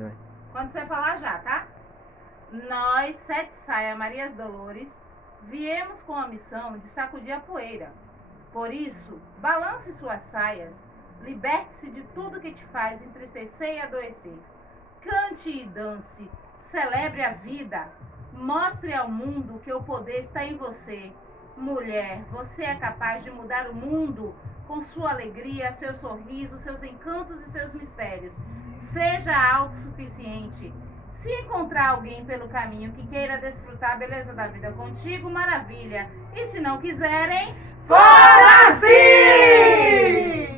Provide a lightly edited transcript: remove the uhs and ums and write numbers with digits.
Vai. Quando você falar já, tá? Nós, Sete Saia Marias Dolores, viemos com a missão de sacudir a poeira. Por isso, balance suas saias, liberte-se de tudo que te faz entristecer e adoecer. Cante e dance, celebre a vida, mostre ao mundo que o poder está em você. Mulher, você é capaz de mudar o mundo com sua alegria, seu sorriso, seus encantos e seus mistérios. Seja autossuficiente. Se encontrar alguém pelo caminho que queira desfrutar a beleza da vida contigo, maravilha. E se não quiserem, fora sim!